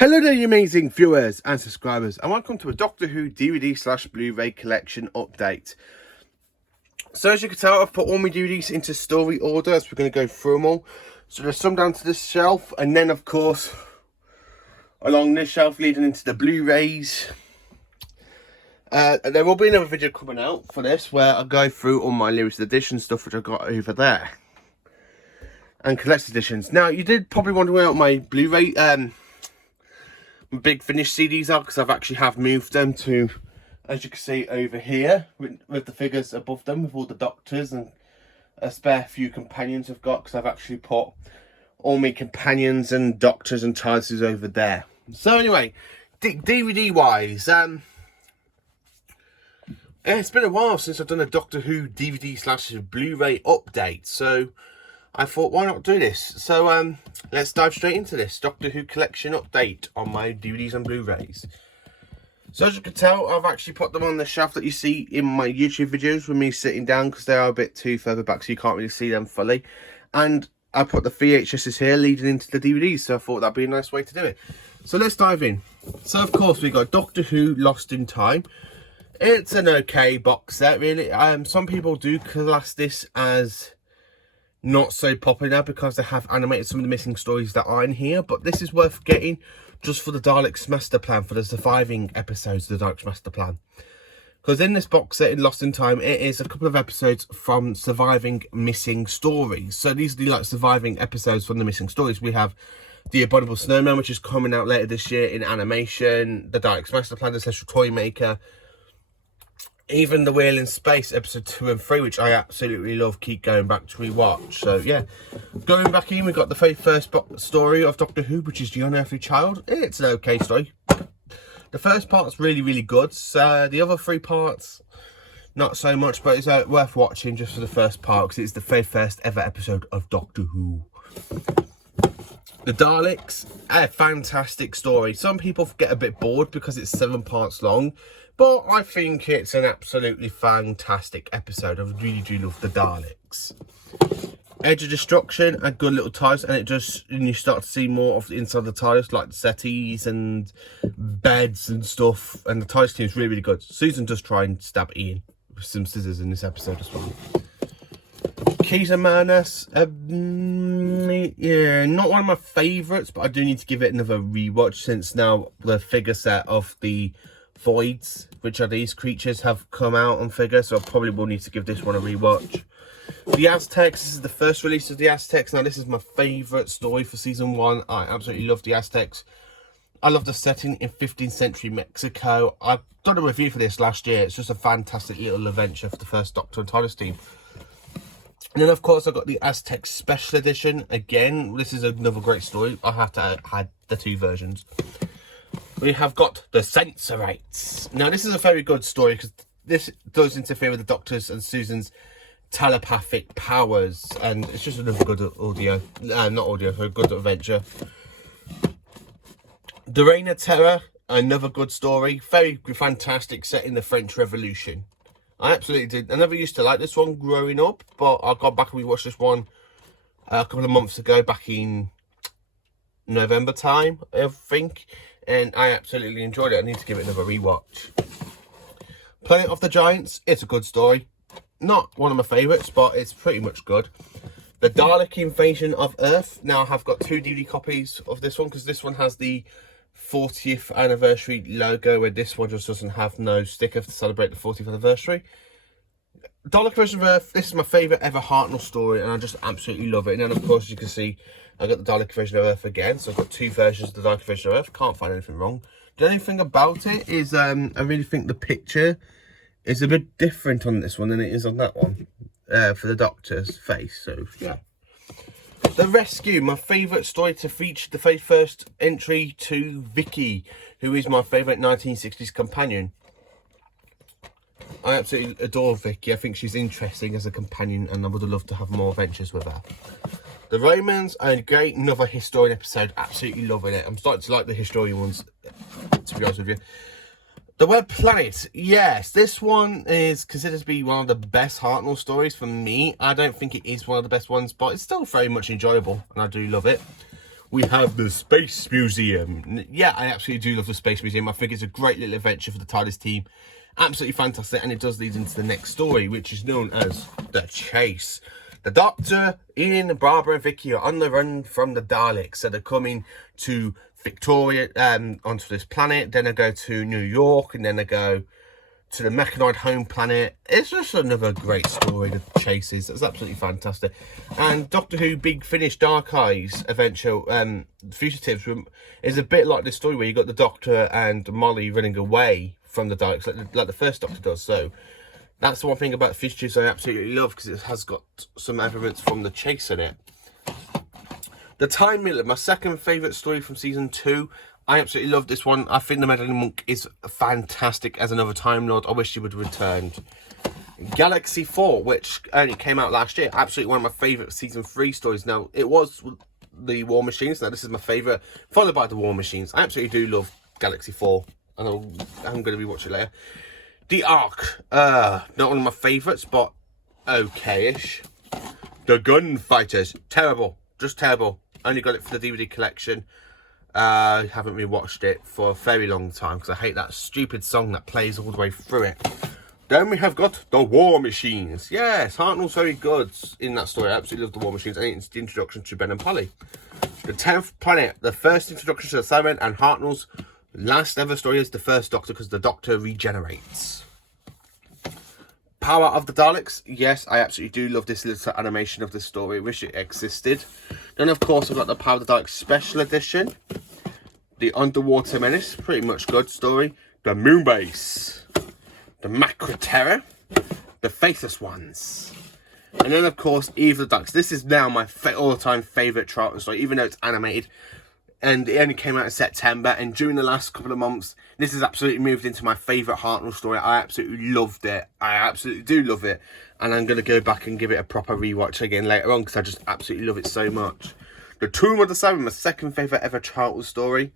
Hello there, you amazing viewers and subscribers, and welcome to a Doctor Who DVD/Blu-ray collection update. So as you can tell, I've put all my DVDs into story order as we're going to go through them all. So there's some down to this shelf, and then of course along this shelf leading into the Blu-rays. There will be another video coming out for this where I go through all my limited edition stuff which I've got over there and collector's editions. Now you did probably wonder where my Blu-ray big finished CDs are, because I've actually moved them to, as you can see over here, with the figures above them with all the doctors, and a spare few companions I've got, because I've actually put all my companions and doctors and TARDISes over there. So anyway, DVD wise, it's been a while since I've done a Doctor Who DVD/Blu-ray update, so I thought, why not do this? So let's dive straight into this Doctor Who collection update on my DVDs and Blu-rays. So as you can tell, I've actually put them on the shelf that you see in my YouTube videos with me sitting down, because they are a bit too further back so you can't really see them fully. And I put the VHSs here leading into the DVDs, so I thought that'd be a nice way to do it. So let's dive in. So of course we got Doctor Who Lost in Time. It's an okay box set, really. Some people do class this as not so popular because they have animated some of the missing stories that are in here, but this is worth getting just for the Daleks Master Plan, for the surviving episodes of the Daleks Master Plan. Because in this box set, in Lost in Time, it is a couple of episodes from surviving missing stories. So these are the surviving episodes from the missing stories. We have The Abominable Snowman, which is coming out later this year in animation, the Daleks Master Plan, the Celestial Toymaker, even The Wheel in Space, episode 2 and 3, which I absolutely love, keep going back to rewatch. So yeah, going back in, we got the very first story of Doctor Who, which is The Unearthly Child. It's an okay story. The first part's really, really good. The other three parts, not so much, but it's worth watching just for the first part, because it's the very first ever episode of Doctor Who. The Daleks, a fantastic story. Some people get a bit bored because it's 7 parts long, but I think it's an absolutely fantastic episode. I really do love the Daleks. Edge of Destruction, a good little TARDIS, and you start to see more of the inside of the TARDIS, like the settees and beds and stuff. And the TARDIS team is really, really good. Susan does try and stab Ian with some scissors in this episode as well. Case of Andrazani, yeah, not one of my favourites, but I do need to give it another rewatch, since now the figure set of the Voids, which are these creatures, have come out on figure, so I probably will need to give this one a rewatch. The Aztecs, this is the first release of the Aztecs. Now this is my favourite story for season 1. I absolutely love the Aztecs. I love the setting in 15th century Mexico. I've done a review for this last year. It's just a fantastic little adventure for the first Doctor and TARDIS team. And then of course I got the Aztec Special Edition. Again, this is another great story. I have to add the 2 versions. We have got the Sensorites. Now this is a very good story, because this does interfere with the Doctor's and Susan's telepathic powers, and it's just another good audio, a good adventure. Dorena Terra, another good story, very fantastic, set in the French Revolution. I absolutely did. I never used to like this one growing up, but I got back and we watched this one a couple of months ago, back in November time, I think, and I absolutely enjoyed it. I need to give it another rewatch. Planet of the Giants, it's a good story. Not one of my favourites, but it's pretty much good. The Dalek Invasion of Earth. Now I have got 2 DVD copies of this one, because this one has the 40th anniversary logo, where this one just doesn't have no sticker to celebrate the 40th anniversary. Dalek Invasion of Earth, this is my favourite ever Hartnell story, and I just absolutely love it. And then of course, as you can see, I got the Dalek Invasion of Earth again, so I've got 2 versions of the Dalek Invasion of Earth. Can't find anything wrong. The only thing about it is I really think the picture is a bit different on this one than it is on that one, for the Doctor's face. So yeah. The Rescue, my favourite story to feature the very first entry to Vicky, who is my favourite 1960s companion. I absolutely adore Vicky. I think she's interesting as a companion, and I would have loved to have more adventures with her. The Romans, a great another historian episode. Absolutely loving it. I'm starting to like the historian ones, to be honest with you. The Web Planet, yes, this one is considered to be one of the best Hartnell stories for me. I don't think it is one of the best ones, but it's still very much enjoyable, and I do love it. we have the Space Museum. Yeah, I absolutely do love the Space Museum. I think it's a great little adventure for the TARDIS team. Absolutely fantastic, and it does lead into the next story, which is known as The Chase. The Doctor, Ian, Barbara, and Vicky are on the run from the Daleks. So they're coming to Victoria, onto this planet. Then they go to New York, and then they go to the Mechanoid home planet. It's just another great story, The Chases. It's absolutely fantastic. And Doctor Who Big Finish Dark Eyes adventure, Fugitives, is a bit like this story where you got the Doctor and Molly running away from the Daleks, like the first Doctor does. So that's the one thing about Fugitives I absolutely love, because it has got some elements from The Chase in it. The Time Miller, my second favourite story from season 2. I absolutely love this one. I think the Meddling Monk is fantastic as another Time Lord. I wish he would have returned. Galaxy 4, which only came out last year. Absolutely one of my favourite season 3 stories. Now, it was the War Machines. Now, this is my favourite, followed by the War Machines. I absolutely do love Galaxy 4. And I'm going to rewatch it later. The Ark. Not one of my favourites, but okay-ish. The Gunfighters. Terrible. Just terrible. Only got it for the DVD collection. I haven't rewatched it for a very long time because I hate that stupid song that plays all the way through it. Then we have got the War Machines. Yes, Hartnell's very good in that story. I absolutely love the War Machines, and it's the introduction to Ben and Polly. The 10th Planet, the first introduction to the Cybermen, and Hartnell's last ever story is the first Doctor, because the Doctor regenerates. Power of the Daleks. Yes, I absolutely do love this little animation of the story. Wish it existed. Then, of course, I've got the Power of the Daleks Special Edition. The Underwater Menace. Pretty much good story. The Moonbase. The Macra Terror. The Faithless Ones. And then, of course, Eve of the Daleks. This is now my all-time favourite Charlton story, even though it's animated. And it only came out in September. And during the last couple of months, this has absolutely moved into my favourite Hartnell story. I absolutely loved it. I absolutely do love it. And I'm going to go back and give it a proper rewatch again later on, because I just absolutely love it so much. The Tomb of the Cybermen, my second favourite ever Charlton story.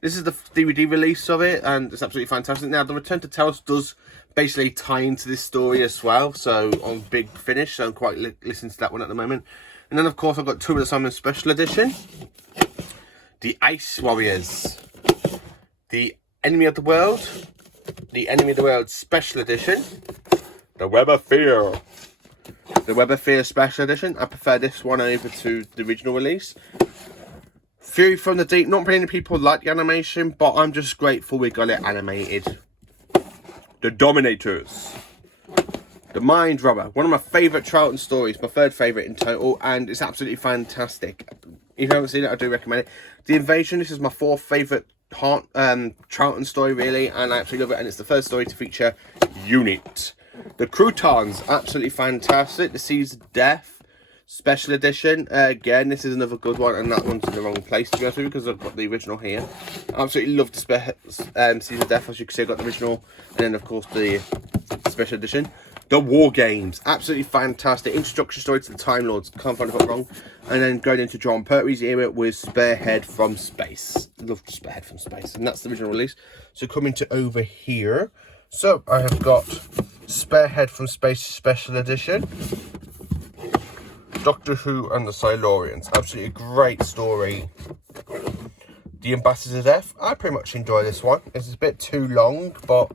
This is the DVD release of it, and it's absolutely fantastic. Now, the Return to Talos does basically tie into this story as well. So, on Big Finish, so I'm quite listening to that one at the moment. And then, of course, I've got Tomb of the Cybermen Special Edition. The Ice Warriors. The Enemy of the World. The Enemy of the World Special Edition. The Web of Fear. The Web of Fear Special Edition. I prefer this one over to the original release. Fury from the Deep. Not many people like the animation, but I'm just grateful we got it animated. The Dominators. The Mind Robber. One of my favourite Charlton stories. My third favourite in total, and it's absolutely fantastic. If you haven't seen it, I do recommend it. The Invasion. This is my fourth favourite Charlton story, really, and I absolutely love it. And it's the first story to feature Unit. The Croutons. Absolutely fantastic. The Seas of Death Special Edition. Again, this is another good one, and that one's in the wrong place, to be honest with you, because I've got the original here. I absolutely love the Seas of Death. As you can see, I've got the original, and then, of course, the Special Edition. The War Games. Absolutely fantastic. Introduction story to the Time Lords. Can't find it wrong. And then going into John Pertwee's era with Spearhead from Space. Love Spearhead from Space. And that's the original release. So coming to over here. So I have got Spearhead from Space Special Edition. Doctor Who and the Silurians. Absolutely great story. The Ambassadors of Death. I pretty much enjoy this one. It's a bit too long, but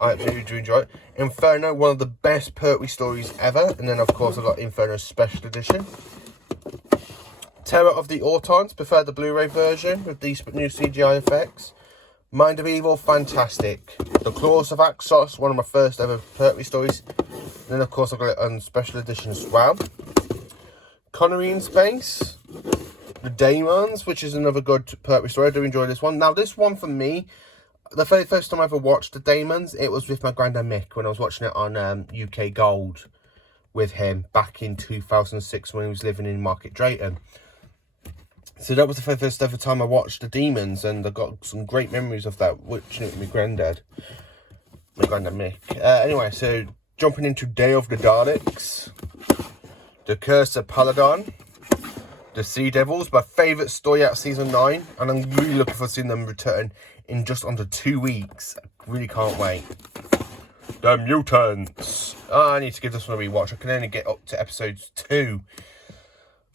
I absolutely do enjoy it. Inferno, one of the best Pertwee stories ever. And then, of course, I've got Inferno Special Edition. Terror of the Autons. Prefer the Blu-ray version with these new CGI effects. Mind of Evil, fantastic. The Claws of Axos, one of my first ever Pertwee stories. And then, of course, I've got it on Special Edition as well. Connery in Space. The Daemons, which is another good Pertwee story. I do enjoy this one. Now, this one for me, the very first time I ever watched The Daemons, it was with my granddad Mick when I was watching it on UK Gold with him back in 2006 when he was living in Market Drayton. So that was the very first ever time I watched The Demons, and I got some great memories of that watching it with my granddad Mick. Anyway, so jumping into Day of the Daleks, The Curse of Paladin, The Sea Devils, my favourite story out of season 9, and I'm really looking forward to seeing them return in just under 2 weeks. I really can't wait. The Mutants. Oh, I need to give this one a rewatch. I can only get up to episode 2.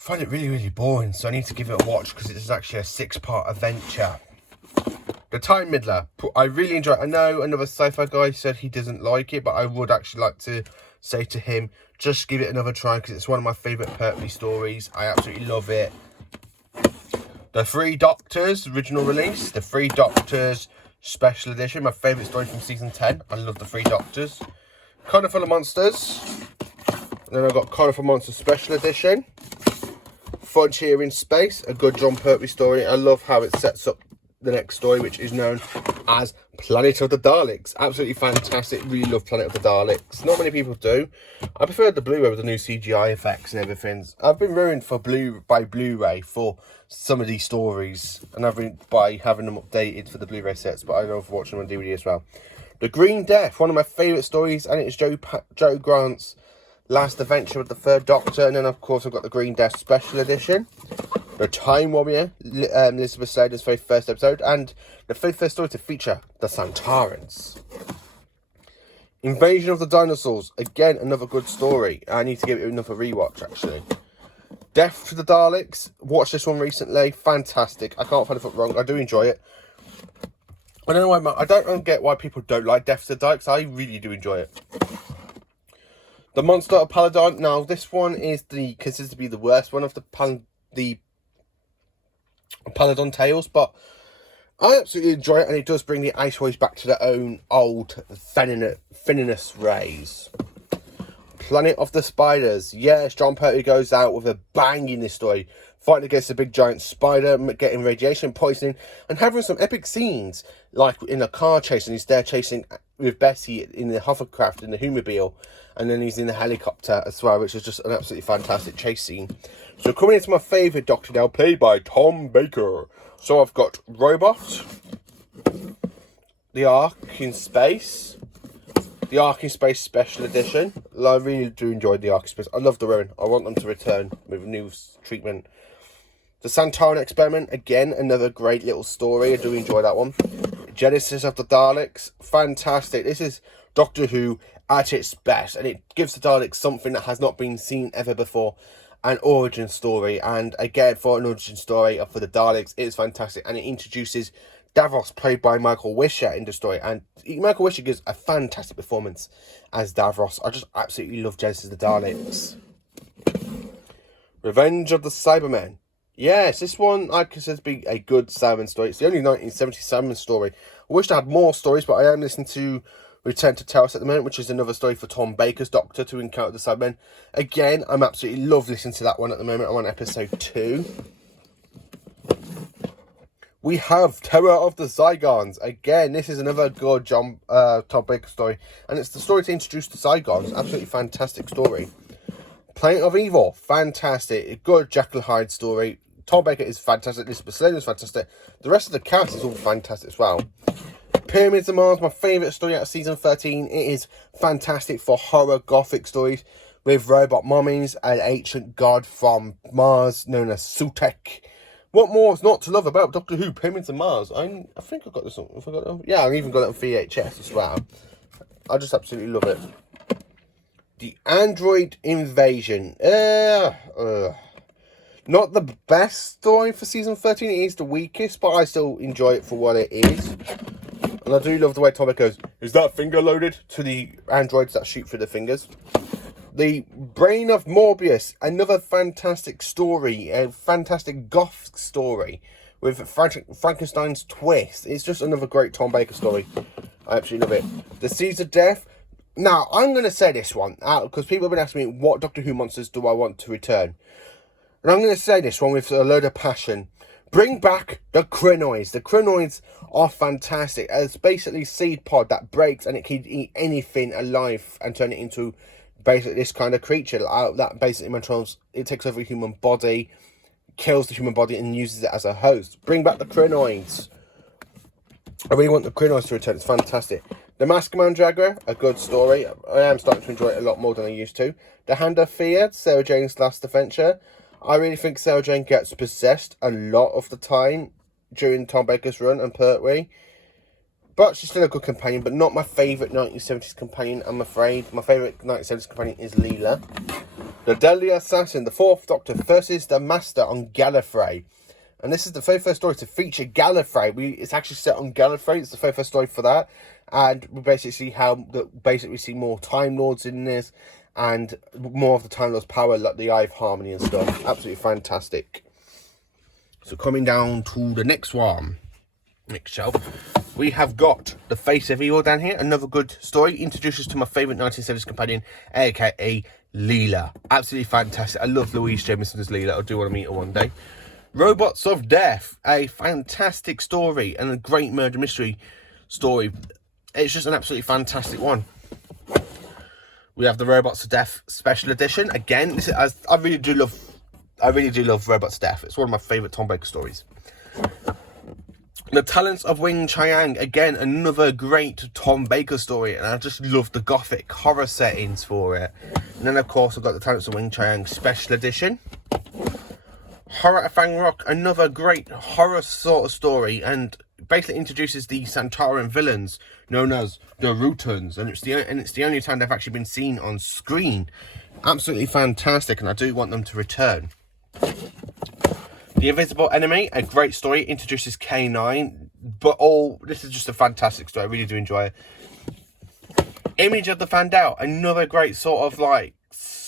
find it really, really boring, so I need to give it a watch because it is actually a 6-part adventure. The Time Middler, I really enjoy it. I know another sci-fi guy said he doesn't like it, but I would actually like to say to him, just give it another try because it's one of my favourite Pertwee stories. I absolutely love it. The Three Doctors, original release. The Three Doctors Special Edition, my favourite story from season 10. I love the Three Doctors. Kind of Full of Monsters. And then I've got Kind of Full of Monsters Special Edition. Frontier in Space, a good John Pertwee story. I love how it sets up the next story, which is known as Planet of the Daleks. Absolutely fantastic. Really love Planet of the Daleks. Not many people do. I prefer the Blu-ray with the new CGI effects and everything. I've been ruined for Blu-ray for some of these stories, and I've been by having them updated for the Blu-ray sets, but I love watching them on DVD as well. The Green Death, one of my favourite stories, and it's Joe Grant's last adventure with the Third Doctor, and then of course I've got the Green Death Special Edition. The Time Warrior, Elizabeth Sladen's very first episode, and the very first story to feature the Santarans. Invasion of the Dinosaurs, again another good story. I need to give it another rewatch actually. Death to the Daleks, watched this one recently, fantastic. I can't find it wrong, I do enjoy it. I don't know why I don't get why people don't like Death to the Daleks. I really do enjoy it. The Monster Paladin, now this one is considered to be the worst one of the Paladin tales, but I absolutely enjoy it, and it does bring the Ice Boys back to their own old Fininus rays. Planet of the Spiders, yes, John Pertwee goes out with a bang in this story, fighting against a big giant spider, getting radiation poisoning, and having some epic scenes, like in a car chase, and he's there chasing with Bessie in the hovercraft, in the Humobile, and then he's in the helicopter as well, which is just an absolutely fantastic chase scene. So coming into my favourite Doctor now, played by Tom Baker. So I've got Robot, The Ark in Space, The Ark in Space Special Edition. I really do enjoy The Ark in Space. I love the Rowan. I want them to return with a new treatment. The Santaran Experiment, again, another great little story. I do enjoy that one. Genesis of the Daleks, fantastic. This is Doctor Who at its best, and it gives the Daleks something that has not been seen ever before. An origin story, and again, for an origin story for the Daleks, it is fantastic, and it introduces Davros, played by Michael Wisher, in the story, and Michael Wisher gives a fantastic performance as Davros. I just absolutely love Genesis of the Daleks. Revenge of the Cybermen. Yes, this one I consider to be a good Cybermen story. It's the only 1970 Cybermen story. I wish I had more stories, but I am listening to Return to Taos at the moment, which is another story for Tom Baker's Doctor to encounter the Cybermen. Again, I'm absolutely love listening to that one at the moment. I'm on episode 2. We have Terror of the Zygons. Again, this is another good Tom Baker story, and it's the story to introduce the Zygons. Absolutely fantastic story. Planet of Evil, fantastic. A good Jekyll Hyde story. Tom Baker is fantastic. Elizabeth Sladen is fantastic. The rest of the cast is all fantastic as well. Pyramids of Mars, my favourite story out of season 13. It is fantastic for horror gothic stories with robot mummies, an ancient god from Mars known as Sutek. What more is not to love about Doctor Who, Pyramids of Mars? I think I've got this on. Yeah, I've even got it on VHS as well. I just absolutely love it. The Android Invasion. Not the best story for season 13. It is the weakest, but I still enjoy it for what it is. And I do love the way Tom goes, is that finger loaded? To the androids that shoot through the fingers. The Brain of Morbius, another fantastic story, a fantastic goth story with Frankenstein's twist. It's just another great Tom Baker story. I absolutely love it. The Seeds of Death. Now, I'm going to say this one out because people have been asking me, what Doctor Who monsters do I want to return? And I'm going to say this one with a load of passion. Bring back the Krynoids. The Krynoids are fantastic. It's basically seed pod that breaks and it can eat anything alive and turn it into basically this kind of creature. That basically controls, it takes over a human body, kills the human body and uses it as a host. Bring back the Krynoids. I really want the Krynoids to return. It's fantastic. The Mask Man Jaguar, a good story. I am starting to enjoy it a lot more than I used to. The Hand of Fear, Sarah Jane's last adventure. I really think Sarah Jane gets possessed a lot of the time during Tom Baker's run and Pertwee. But she's still a good companion, but not my favourite 1970s companion, I'm afraid. My favourite 1970s companion is Leela. The Deadly Assassin, the Fourth Doctor versus the Master on Gallifrey. And this is the very first story to feature Gallifrey. It's actually set on Gallifrey. It's the very first story for that. And we basically see we see more Time Lords in this. And more of the Time Lords' power, like the Eye of Harmony and stuff. Absolutely fantastic. So coming down to the next one. Next shelf. We have got The Face of Evil down here. Another good story. Introduces to my favourite 1970s companion, a.k.a. Leela. Absolutely fantastic. I love Louise Jameson as Leela. I do want to meet her one day. Robots of Death. A fantastic story and a great murder mystery story. It's just an absolutely fantastic one. We have the Robots of Death Special Edition. Again, I really do love Robots of Death. It's one of my favourite Tom Baker stories. The Talents of Wing Chiang. Again, another great Tom Baker story. And I just love the gothic horror settings for it. And then, of course, I've got the Talents of Wing Chiang Special Edition. Horror at Fang Rock. Another great horror sort of story. And basically introduces the Santaran villains known as the Rutans. And it's the only time they've actually been seen on screen. Absolutely fantastic. And I do want them to return. The Invisible Enemy, a great story, introduces K9, but this is just a fantastic story. I really do enjoy it. Image of the Fandom, another great sort of like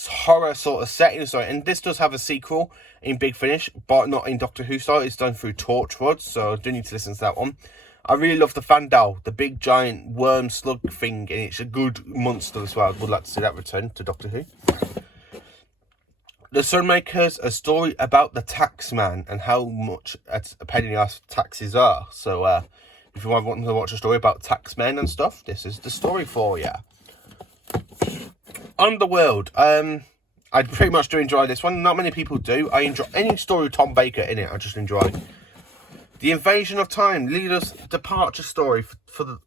horror sort of setting story, and this does have a sequel in Big Finish, but not in Doctor Who style. It's done through Torchwood, so I do need to listen to that one. I really love the Fandom, the big giant worm slug thing, and it's a good monster as well. I would like to see that return to Doctor Who. The Sunmakers, a story about the taxman and how much a pain in the ass taxes are. So, if you want to watch a story about taxmen and stuff, this is the story for you. Underworld. I pretty much do enjoy this one. Not many people do. I enjoy any story with Tom Baker in it. I just enjoy. The Invasion of Time, Leela's departure story.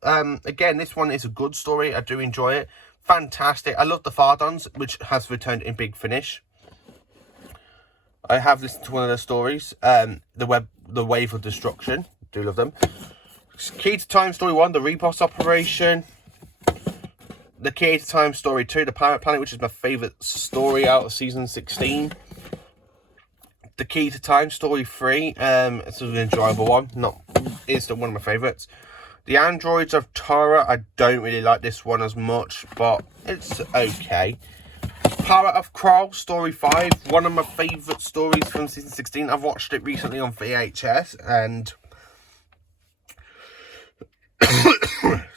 Again, this one is a good story. I do enjoy it. Fantastic. I love the Fardons, which has returned in Big Finish. I have listened to one of their stories, the Wave of Destruction. Do love them. Key to Time Story 1, the Repos Operation. The Key to Time Story 2, the Pirate Planet, which is my favourite story out of Season 16. The Key to Time Story 3, it's an enjoyable one. It's one of my favourites. The Androids of Terra, I don't really like this one as much, but it's okay. Power of Kroll, Story 5, one of my favourite stories from Season 16. I've watched it recently on VHS, and...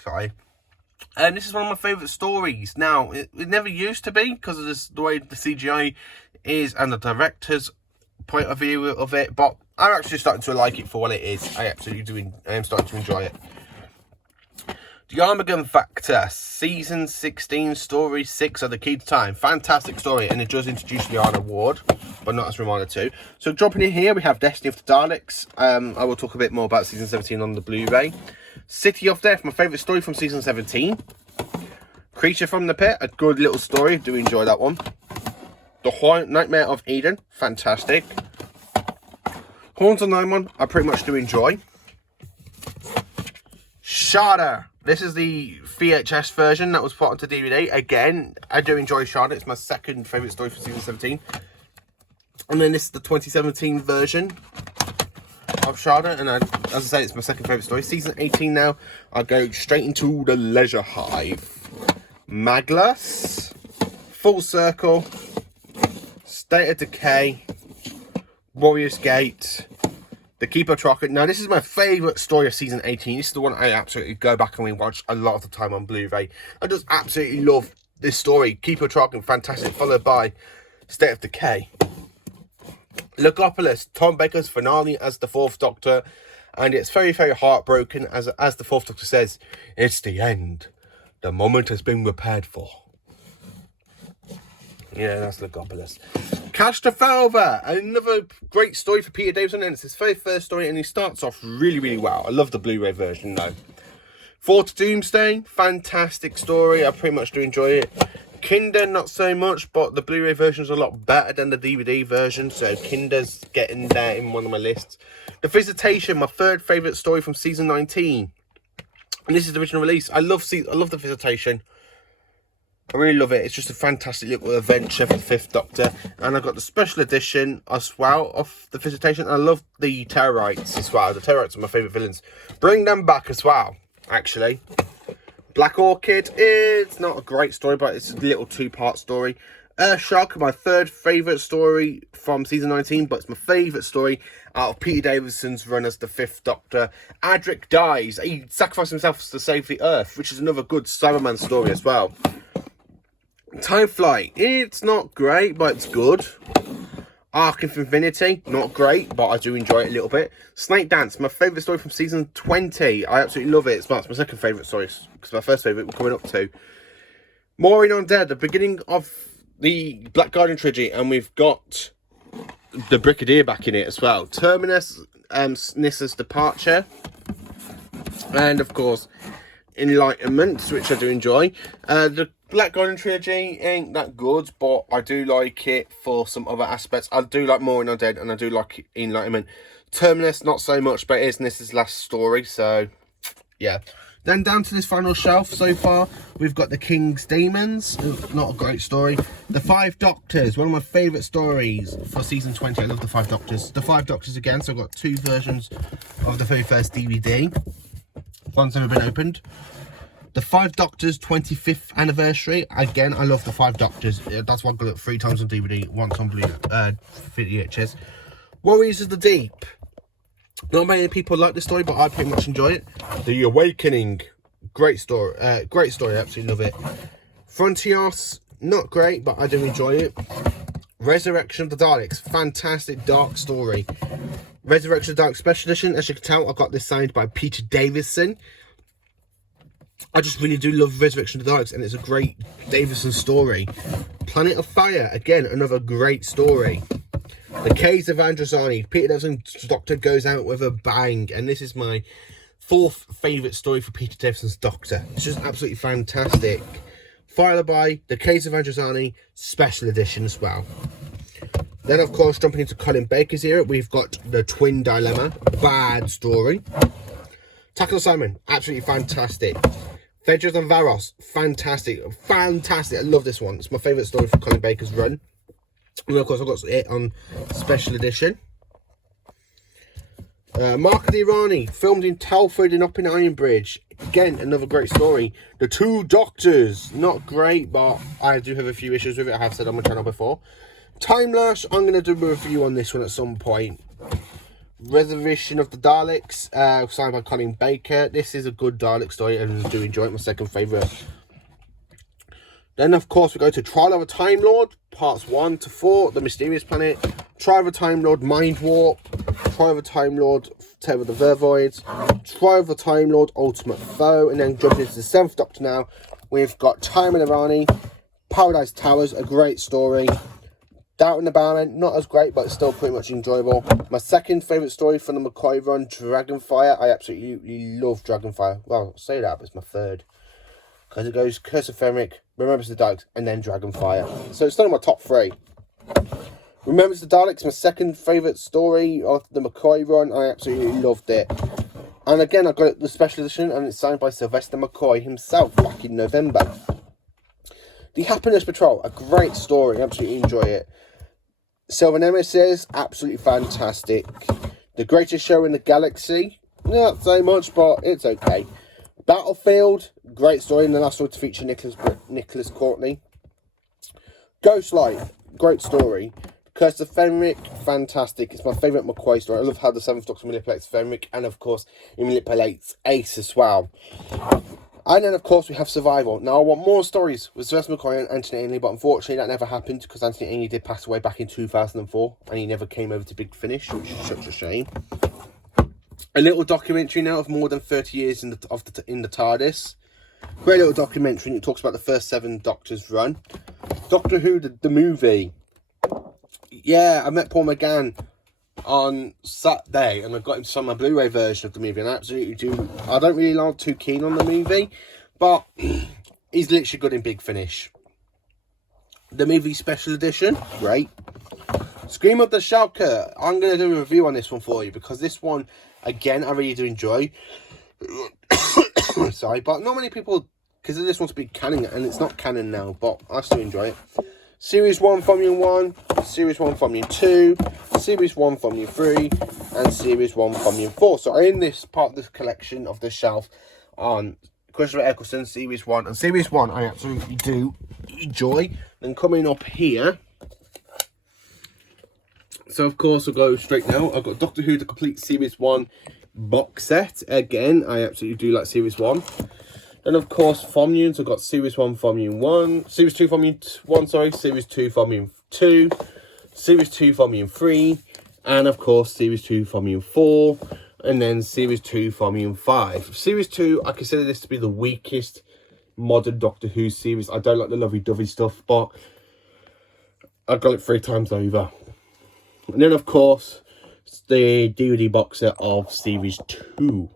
Sorry. And this is one of my favourite stories. Now, it never used to be, because of the way the CGI is, and the director's point of view of it, but I'm actually starting to like it for what it is. I am starting to enjoy it. The Armageddon Factor, Season 16, Story 6 of The Key to Time. Fantastic story, and it does introduce Lyanna Ward, but not as Reminder 2. So dropping in here, we have Destiny of the Daleks. I will talk a bit more about Season 17 on the Blu-ray. City of Death, my favourite story from Season 17. Creature from the Pit, a good little story. Do enjoy that one. The Nightmare of Eden, fantastic. Horns of Nimon, I pretty much do enjoy. Shada. This is the VHS version that was put onto DVD. Again, I do enjoy Shada. It's my second favourite story for Season 17. And then this is the 2017 version of Shada. And as I say, it's my second favourite story. Season 18 now. I'll go straight into the Leisure Hive. Maglus. Full Circle. State of Decay. Warrior's Gate. The Keeper Trocket. Now, this is my favourite story of Season 18. This is the one I absolutely go back and rewatch a lot of the time on Blu-ray. I just absolutely love this story. Keeper Trocket, fantastic, followed by State of Decay. Logopolis, Tom Baker's finale as the Fourth Doctor. And it's very, very heartbroken. As the Fourth Doctor says, it's the end. The moment has been prepared for. Yeah, that's Logopolis. Castrovalva, another great story for Peter Davison, and it's his very first story, and he starts off really, really well. I love the Blu-ray version, though. Fort Doomsday, fantastic story. I pretty much do enjoy it. Kinder, not so much, but the Blu-ray version is a lot better than the DVD version, so Kinder's getting there in one of my lists. The Visitation, my third favourite story from Season 19. And this is the original release. I love the Visitation. I really love it. It's just a fantastic little adventure for the Fifth Doctor. And I've got the special edition as well of the Visitation. I love the Terrorites as well. The Terrorites are my favourite villains. Bring them back as well, actually. Black Orchid, it's not a great story, but it's a little two-part story. Earthshock, my third favourite story from season 19, but it's my favourite story out of Peter Davison's run as the Fifth Doctor. Adric dies. He sacrificed himself to save the Earth, which is another good Cyberman story as well. Time Flight, it's not great, but it's good. Arc of Infinity, not great, but I do enjoy it a little bit. Snake Dance, my favourite story from season 20. I absolutely love it. It's my second favourite story, because my first favourite we're coming up to. Maureen Undead, the beginning of the Black Guardian trilogy, and we've got the Brigadier back in it as well. Terminus, Nissa's Departure, and of course Enlightenment, which I do enjoy. The Black Guardian trilogy ain't that good, but I do like it for some other aspects. I do like Maureen Undead, and I do like Enlightenment. Terminus, not so much, but it is Nissa's last story, so yeah. Then down to this final shelf so far, we've got The King's Demons. Not a great story. The Five Doctors, one of my favourite stories for season 20. I love The Five Doctors. The Five Doctors again, so I've got two versions of the very first DVD. One's never been opened. The Five Doctors 25th anniversary. Again, I love The Five Doctors. That's why I've got it 3 times on DVD, once on VHS. Warriors of the Deep. Not many people like the story, but I pretty much enjoy it. The Awakening, great story. Great story, I absolutely love it. Frontios, not great, but I do enjoy it. Resurrection of the Daleks, fantastic dark story. Resurrection of the Daleks Special Edition. As you can tell, I got this signed by Peter Davison. I just really do love Resurrection of the Daleks, and it's a great Davison story. Planet of Fire, again, another great story. The Case of Andrazani, Peter Davison's Doctor goes out with a bang, and this is my 4th favourite story for Peter Davison's Doctor. It's just absolutely fantastic. Followed by The Case of Andrazani Special Edition as well. Then, of course, jumping into Colin Baker's era, we've got The Twin Dilemma, bad story. Tackle Simon, absolutely fantastic. Fedras and Varos, fantastic. Fantastic, I love this one. It's my favourite story for Colin Baker's run. And of course, I've got it on Special Edition. Mark of the Irani, filmed in Telford and up in Ironbridge. Again, another great story. The Two Doctors, not great, but I do have a few issues with it. I have said on my channel before. Time Lash, I'm going to do a review on this one at some point. Resurrection of the Daleks, signed by Colin Baker. This is a good Dalek story, and I do enjoy it. My second favourite. Then, of course, we go to Trial of a Time Lord, parts 1 to 4, The Mysterious Planet, Trial of a Time Lord, Mind Warp, Trial of a Time Lord, Terror of the Vervoids, Trial of a Time Lord, Ultimate Foe, and then jumping into the 7th Doctor now, we've got Time and Irani, Paradise Towers, a great story, Doubt in the Barren, not as great, but still pretty much enjoyable. My second favourite story from the McCoy run, Dragonfire. I absolutely love Dragonfire. Well, I'll say that, but it's my third. Because it goes Curse of Fenric, Remembrance of the Daleks, and then Dragonfire. So it's still in my top 3. Remembrance of the Daleks, my second favourite story of the McCoy run. I absolutely loved it. And again, I got the special edition, and it's signed by Sylvester McCoy himself back in November. The Happiness Patrol, a great story. I absolutely enjoy it. Silver Nemesis, absolutely fantastic. The Greatest Show in the Galaxy, not so much, but it's okay. Battlefield, great story, and the last story to feature Nicholas Courtney. Ghostlight, great story. Curse of Fenric, fantastic. It's my favourite McCoy story. I love how the 7th Doctor manipulates Fenric, and of course, he manipulates Ace as well. And then, of course, we have Survival. Now, I want more stories with Sylvester McCoy and Anthony Ainley, but unfortunately that never happened because Anthony Ainley did pass away back in 2004, and he never came over to Big Finish, which is such a shame. A little documentary now of more than 30 years in the TARDIS. Great little documentary, and it talks about the first 7 Doctors run. Doctor Who, the movie. Yeah, I met Paul McGann on Saturday, and I got him to sign my Blu-ray version of the movie, and I absolutely do. I don't really like too keen on the movie, but he's literally good in Big Finish. The movie special edition, great. Scream of the Shulker, I'm going to do a review on this one for you, because this one, again, I really do enjoy. Sorry, but not many people because I just want to be canon, and it's not canon now, but I still enjoy it. Series 1 Volume 1, Series 1 Volume 2, Series 1 Volume 3, and Series 1 Volume 4. So in this part of the collection of the shelf on Christopher Eccleston, Series 1. And Series 1 I absolutely do enjoy. Then coming up here, so of course I'll go straight now. I've got Doctor Who, the complete Series 1 box set. Again, I absolutely do like Series 1. Then of course volumes, I've got Series 1 Volume 1, Series 2 Volume 1, sorry, Series 2 Volume 2, Series 2 Volume 3, and of course Series 2 Volume 4, and then Series 2 Volume 5. Series 2, I consider this to be the weakest modern Doctor Who series. I don't like the lovey-dovey stuff, but I got it 3 times over. And then of course the DVD box set of Series 2.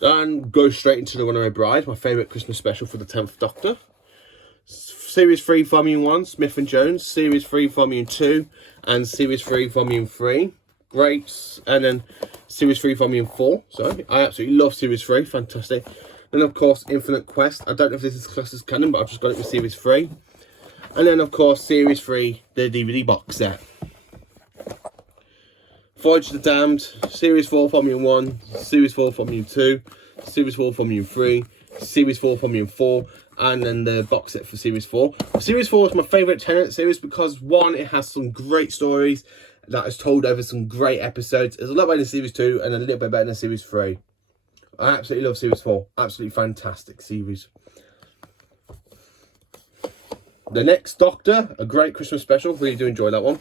Then go straight into The Runaway Bride, my favourite Christmas special for the 10th Doctor. Series 3 Volume 1, Smith and Jones. Series 3 Volume 2, and Series 3 Volume 3. Great. And then Series 3 Volume 4. Sorry, I absolutely love Series 3, fantastic. And of course Infinite Quest. I don't know if this is classed as canon, but I've just got it with Series 3. And then of course Series 3, the DVD box set. Voyage of the Damned, Series 4 Volume 1, Series 4 Volume 2, Series 4 Volume 3, Series 4 Volume 4, and then the box set for Series 4. Series 4 is my favourite Tennant series because, one, it has some great stories that is told over some great episodes. It's a lot better than Series 2 and a little bit better than Series 3. I absolutely love Series 4. Absolutely fantastic series. The Next Doctor, a great Christmas special. Really do enjoy that one.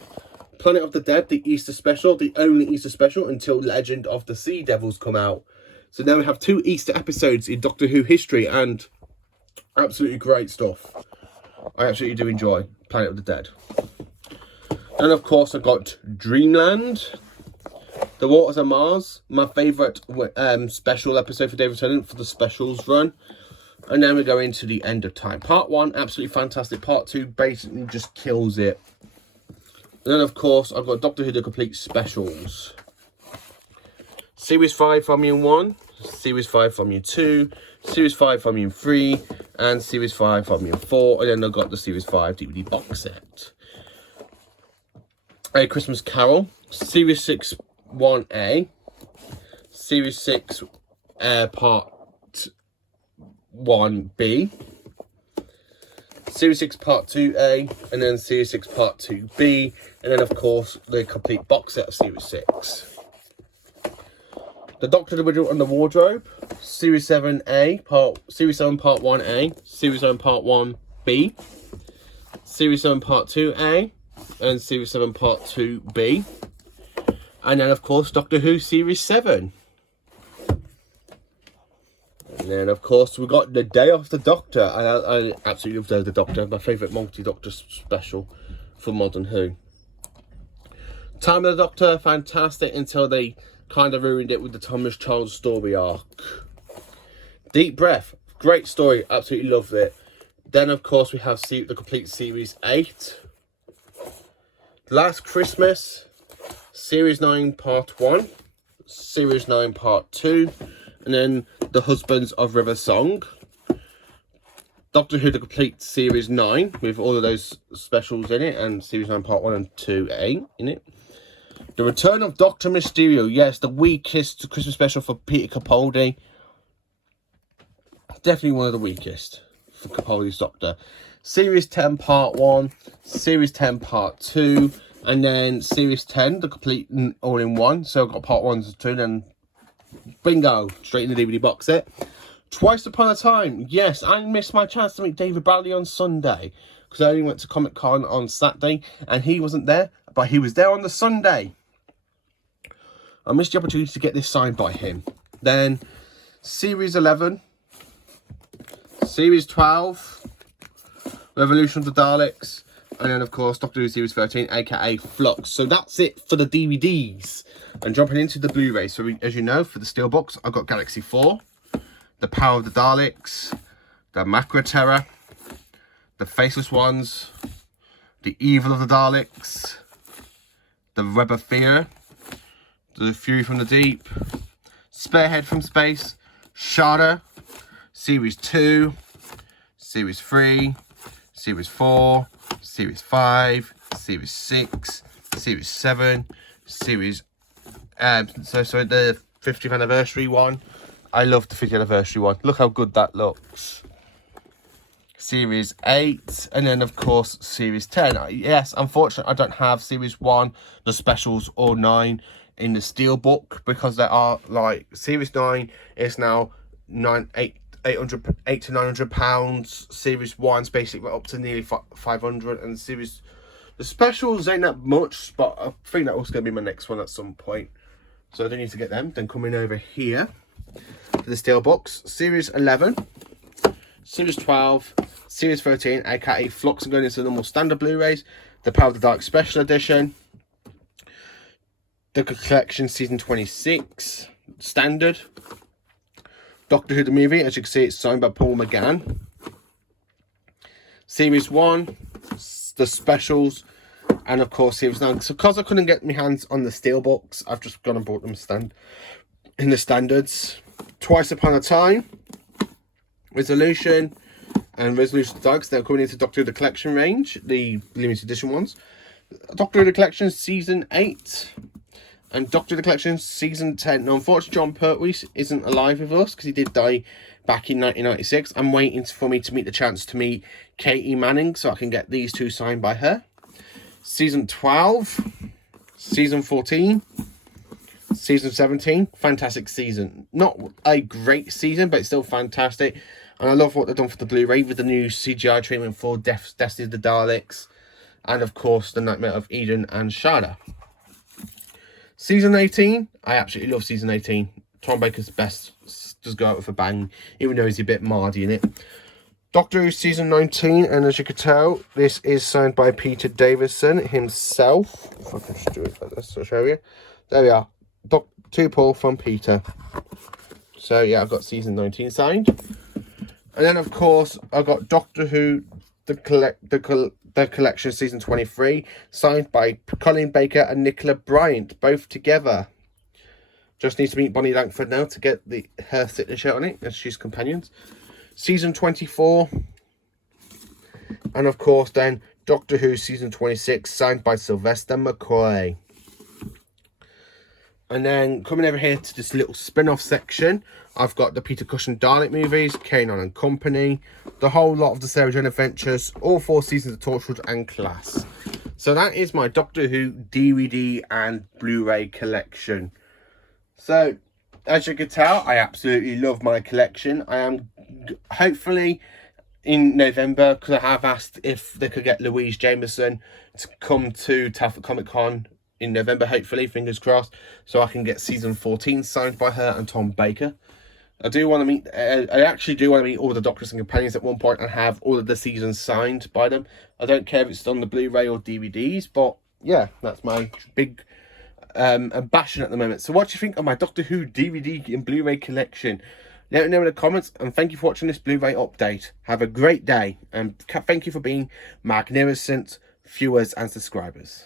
Planet of the Dead, the Easter special, the only Easter special until Legend of the Sea Devils come out. So now we have 2 Easter episodes in Doctor Who history, and absolutely great stuff. I absolutely do enjoy Planet of the Dead. And of course I've got Dreamland, The Waters of Mars, my favourite special episode for David Tennant for the specials run. And then we go into The End of Time. Part 1, absolutely fantastic. Part 2 basically just kills it. And then, of course, I've got Doctor Who The Complete Specials. Series 5 Volume 1, Series 5 Volume 2, Series 5 Volume 3, and Series 5 Volume 4. And then I've got the Series 5 DVD box set. A Christmas Carol, Series 6 1A, Series 6 Part 1B, Series 6 Part 2A, and then Series 6 Part 2B, and then of course the complete box set of Series 6. The Doctor, the Riddle and the Wardrobe, Series 7A, Series 7 Part 1A, Series 7 Part 1B, Series 7 Part 2A, and Series 7 Part 2B. And then of course Doctor Who Series 7. And then, of course, we got The Day of the Doctor. And I absolutely love Day of the Doctor. My favourite multi-Doctor special for Modern Who. Time of the Doctor, fantastic until they kind of ruined it with the Thomas Child story arc. Deep Breath, great story. Absolutely loved it. Then, of course, we have the complete Series 8. Last Christmas, Series 9 Part 1. Series 9 Part 2. And then The Husbands of River Song. Doctor Who The Complete Series 9 with all of those specials in it, and Series 9 Part 1 and 2A in it. The Return of Dr. Mysterio. Yes, the weakest Christmas special for Peter Capaldi. Definitely one of the weakest for Capaldi's Doctor. Series 10 Part 1, Series 10 Part 2, and then Series 10, the complete all-in-one. So I've got Part 1 to 2, then bingo, straight in the DVD box set. Twice Upon a Time. Yes, I missed my chance to meet David Bradley on Sunday because I only went to Comic Con on Saturday and he wasn't there, but he was there on the Sunday. I missed the opportunity to get this signed by him. Then Series 11, Series 12, Revolution of the Daleks, and then of course Doctor Who Series 13, aka Flux. So that's it for the DVDs. And jumping into the Blu-ray. So as you know, for the Steelbox, I've got Galaxy 4, The Power of the Daleks, The Macra Terror, The Faceless Ones, The Evil of the Daleks, The Web of Fear, The Fury from the Deep, Spearhead from Space, Shada, Series 2, Series 3, Series 4, Series 5, Series 6, Series 7, Series... so the 50th anniversary one. I love the 50th anniversary one. Look how good that looks. Series 8, and then of course Series 10. Yes, unfortunately I don't have Series 1, the specials, or 9 in the steelbook, because there are, like, Series 9 is now 800 to 900 pounds. Series 1's basically up to nearly 500, and the specials ain't that much, but I think that was going to be my next one at some point, so I don't need to get them. Then coming over here for the steelbooks, Series 11, Series 12, Series 13, aka Flux, and going into the normal standard Blu-rays, the Power of the Dark Special Edition, the Collection Season 26 standard, Doctor Who the movie, as you can see it's signed by Paul McGann, Series 1, the specials, and of course Series 9. So because I couldn't get my hands on the steelbooks, I've just gone and bought them in the standards. Twice Upon a Time, Resolution, and Resolution Daleks. They're coming into Doctor Who the Collection range, the limited edition ones. Doctor Who the Collection Season 8 and Doctor Who the Collection Season 10. Now, unfortunately, John Pertwee isn't alive with us because he did die back in 1996. I'm waiting for me to meet the chance to meet Katie Manning so I can get these two signed by her. Season 12, Season 14, Season 17. Fantastic season. Not a great season, but it's still fantastic. And I love what they've done for the Blu-ray with the new CGI treatment for Destiny of the Daleks. And of course, the Nightmare of Eden and Shada. Season 18. I absolutely love Season 18. Tom Baker's best. Does go out with a bang, even though he's a bit mardy in it. Doctor Who Season 19. And as you can tell, this is signed by Peter Davison himself. If I can just do it like this, I'll show you. There we are. To Paul from Peter. So yeah, I've got Season 19 signed. And then, of course, I've got Doctor Who, the Collection Season 23, signed by Colin Baker and Nicola Bryant, both together. Just need to meet Bonnie Langford now to get her signature on it, as she's companions. Season 24. And, of course, then, Doctor Who Season 26, signed by Sylvester McCoy. And then, coming over here to this little spin-off section, I've got the Peter Cushing Dalek movies, Kanon and Company, the whole lot of the Sarah Jane Adventures, all 4 seasons of Torchwood and Class. So that is my Doctor Who DVD and Blu-ray collection. So, as you can tell, I absolutely love my collection. I am hopefully in November, because I have asked if they could get Louise Jameson to come to Telford Comic Con in November, hopefully, fingers crossed, so I can get Season 14 signed by her and Tom Baker. I actually do want to meet all the Doctors and Companions at one point and have all of the seasons signed by them. I don't care if it's on the Blu-ray or DVDs, but yeah, that's my big ambition at the moment. So what do you think of my Doctor Who DVD and Blu-ray collection? Let me know in the comments, and thank you for watching this Blu-ray update. Have a great day, and thank you for being magnificent viewers and subscribers.